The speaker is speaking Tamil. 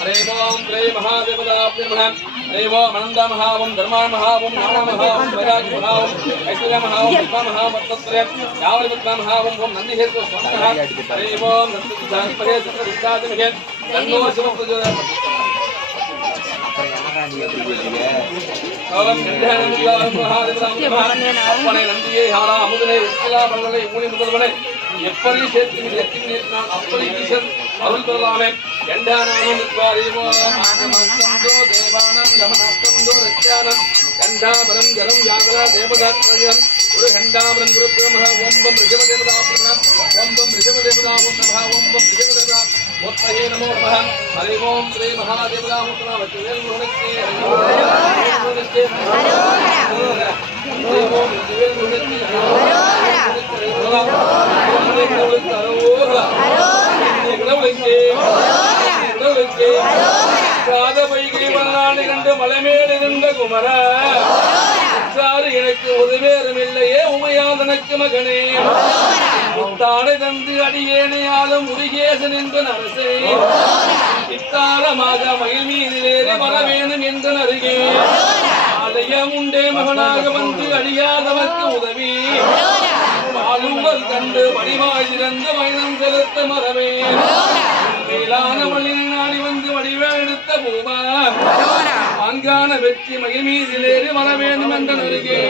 हरे ओम श्री महादेवताभ्यो नमः हरे ओम अनंत महाओम धर्मा महाओम नाम महाओम प्रयाग महाओम ऐश्वर्य महाओम विद्मा महाओम वत्सत्रय यावल विद्मा महाओम ओम नंदी हेतु स्वाहा हरे ओम नमस्ते सत्सुद्धात्मके तन्नो शिव प्रचोदयात् ओम गंधानंद महादेवताभ्यो अपने नंदिये हारा अमुदने विकला बंगले मूनि मुदलवने எப்படி சேர்த்து நான் அப்படி ஈசன் அருள் பெறலாமே கண்டானானும் வித்வாரேவோ மானமந்தோ தேவானம் யமனாத்தந்தோ ரச்சானம் கண்டாபரம் ஜலம் ஜாகரா தேவதாத்மயம் ஒரு கண்டாபரம் குருத்வமஹ ஓம்பம் ரிஷபதேவதா பிரணம் ஓம்பம் ரிஷபதேவதாவும் நமஹ ஓம்பம் ரிஷபதேவதா ஓத்மஹே நமோ நமஹ ஹரி ஓம் ஸ்ரீ மகாதேவதா முத்ரா வச்சுவேல் முருகனே ஹரோஹர ஹரோஹர ஹரி ஓம் சிவேல் முருகனே ஹரோஹர கண்டு மலைமேல் இருந்த குமர எனக்கு உதவேறும் இல்லையே உமையாதனுக்கு மகனே முத்தாடை தந்து அடியேனையாலும் முருகேசன் என்ற அரசே இத்தாரமாக மயில் மீதிலேறி வரவேணும் என்ற அருகே ஆலயம் உண்டே மகனாக வந்து அடியாதவர்க்கு உதவி பாலுங்கள் கண்டு வடிவாய் திறந்து மனிதம் செலுத்த மரமே மேலான வழியை நாடி வந்து வடிவே எடுத்த பூமா அங்கான வெற்றி மயில் மீதிலேறி வர வேண்டும் என்ற நெருகே